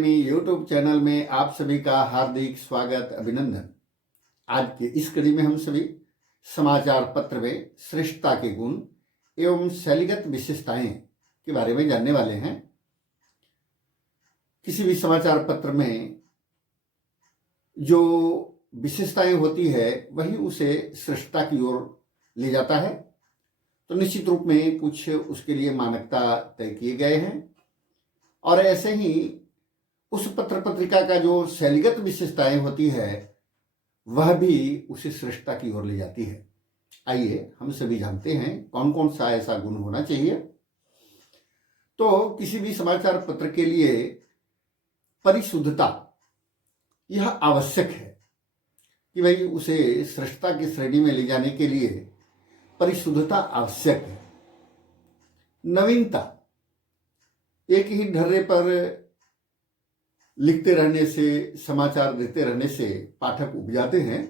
प्रेमी YouTube channel में आप सभी का हार्दिक स्वागत अभिनंदन। आज के इस कड़ी में हम सभी समाचार पत्र में श्रेष्ठता के गुण एवं शैलीगत विशेषताएं के बारे में जानने वाले हैं। किसी भी समाचार पत्र में जो विशेषताएं होती है वही उसे श्रेष्ठता की ओर ले जाता है। तो निश्चित रूप में कुछ उसके लिए मानकता तय किए गए हैं और ऐसे ही उस पत्र पत्रिका का जो शैलीगत विशेषताएं होती है वह भी उसे श्रेष्ठता की ओर ले जाती है। आइए हम सभी जानते हैं कौन कौन सा ऐसा गुण होना चाहिए। तो किसी भी समाचार पत्र के लिए परिशुद्धता यह आवश्यक है कि भाई उसे श्रेष्ठता की श्रेणी में ले जाने के लिए परिशुद्धता आवश्यक है। नवीनता, एक ही ढर्रे पर लिखते रहने से, समाचार देते रहने से पाठक उब जाते हैं,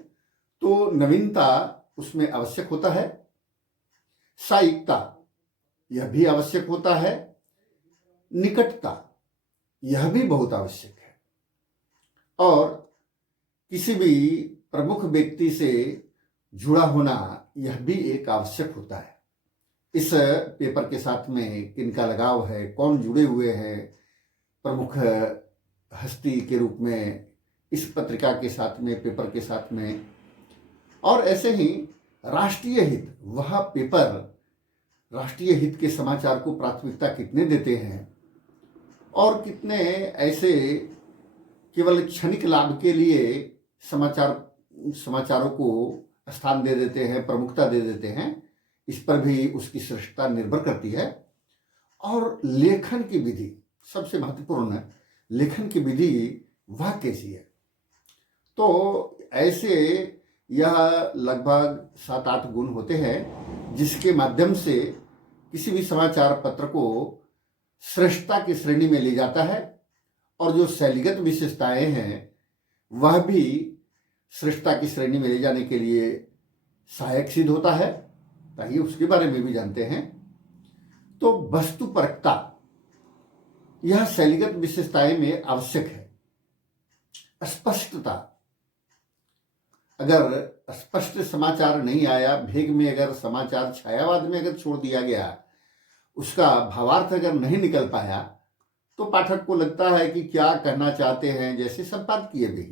तो नवीनता उसमें आवश्यक होता है। सायिकता यह भी आवश्यक होता है। निकटता यह भी बहुत आवश्यक है। और किसी भी प्रमुख व्यक्ति से जुड़ा होना यह भी एक आवश्यक होता है। इस पेपर के साथ में किनका लगाव है, कौन जुड़े हुए हैं प्रमुख हस्ती के रूप में इस पत्रिका के साथ में, पेपर के साथ में। और ऐसे ही राष्ट्रीय हित, वह पेपर राष्ट्रीय हित के समाचार को प्राथमिकता कितने देते हैं और कितने ऐसे केवल क्षणिक लाभ के लिए समाचारों को स्थान दे देते हैं, प्रमुखता दे देते हैं, इस पर भी उसकी श्रेष्ठता निर्भर करती है। और लेखन की विधि, सबसे महत्वपूर्ण लेखन की विधि वह कैसी है। तो ऐसे यह लगभग 7-8 गुण होते हैं जिसके माध्यम से किसी भी समाचार पत्र को श्रेष्ठता की श्रेणी में ले जाता है। और जो शैलीगत विशेषताएं हैं वह भी श्रेष्ठता की श्रेणी में ले जाने के लिए सहायक सिद्ध होता है। आइए उसके बारे में भी जानते हैं। तो वस्तुपरकता यह शैलीगत विशेषताएं में आवश्यक है। स्पष्टता, अगर स्पष्ट समाचार नहीं आया, भेग में अगर समाचार छायावाद में अगर छोड़ दिया गया, उसका भावार्थ अगर नहीं निकल पाया, तो पाठक को लगता है कि क्या कहना चाहते हैं, जैसे संपादकीय भी।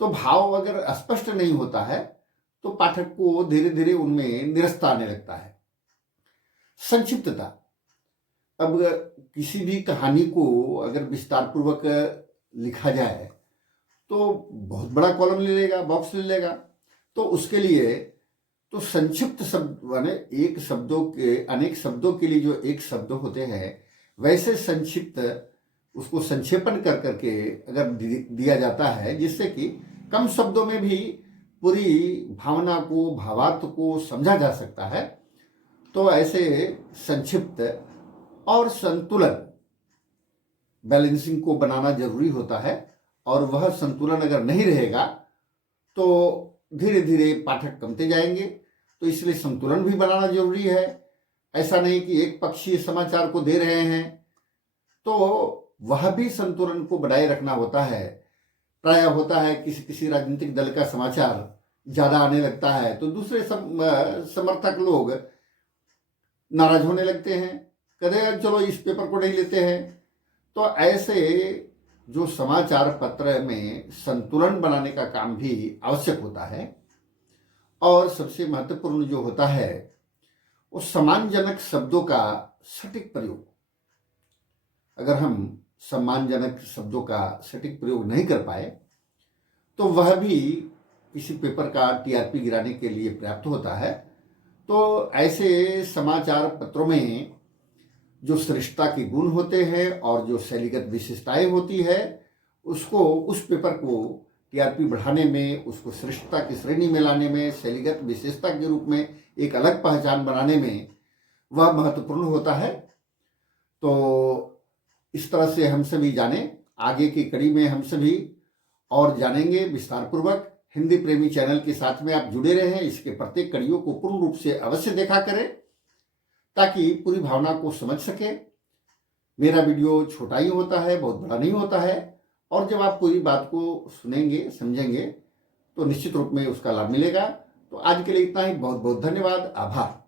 तो भाव अगर स्पष्ट नहीं होता है तो पाठक को धीरे धीरे उनमें निरस्ता आने लगता है। संक्षिप्तता, अब किसी भी कहानी को अगर विस्तार पूर्वक लिखा जाए तो बहुत बड़ा कॉलम ले लेगा, बॉक्स ले लेगा। तो उसके लिए तो संक्षिप्त शब्द, माने एक शब्दों के, अनेक शब्दों के लिए जो एक शब्द होते हैं, वैसे संक्षिप्त उसको संक्षेपण कर करके अगर दिया जाता है, जिससे कि कम शब्दों में भी पूरी भावना को, भावार्थ को समझा जा सकता है, तो ऐसे संक्षिप्त और संतुलन, बैलेंसिंग को बनाना जरूरी होता है। और वह संतुलन अगर नहीं रहेगा तो धीरे धीरे पाठक कमते जाएंगे। तो इसलिए संतुलन भी बनाना जरूरी है। ऐसा नहीं कि एक पक्षीय समाचार को दे रहे हैं, तो वह भी संतुलन को बनाए रखना होता है। प्राय होता है किसी राजनीतिक दल का समाचार ज्यादा आने लगता है तो दूसरे समर्थक लोग नाराज होने लगते हैं, कहते हैं चलो इस पेपर को नहीं लेते हैं। तो ऐसे जो समाचार पत्र में संतुलन बनाने का काम भी आवश्यक होता है। और सबसे महत्वपूर्ण जो होता है वो सम्मानजनक शब्दों का सटीक प्रयोग। अगर हम सम्मानजनक शब्दों का सटीक प्रयोग नहीं कर पाए तो वह भी किसी पेपर का टीआरपी गिराने के लिए पर्याप्त होता है। तो ऐसे समाचार पत्रों में जो श्रेष्ठता के गुण होते हैं और जो शैलीगत विशेषताएं होती है, उसको, उस पेपर को टीआरपी बढ़ाने में, उसको श्रेष्ठता की श्रेणी में लाने में, शैलीगत विशेषता के रूप में एक अलग पहचान बनाने में वह महत्वपूर्ण होता है। तो इस तरह से हम सभी जाने, आगे की कड़ी में हम सभी और जानेंगे विस्तार पूर्वक। हिंदी प्रेमी चैनल के साथ में आप जुड़े रहें। इसके प्रत्येक कड़ियों को पूर्ण रूप से अवश्य देखा करें ताकि पूरी भावना को समझ सके। मेरा वीडियो छोटा ही होता है, बहुत बड़ा नहीं होता है, और जब आप पूरी बात को सुनेंगे, समझेंगे, तो निश्चित रूप में उसका लाभ मिलेगा। तो आज के लिए इतना ही। बहुत बहुत धन्यवाद, आभार।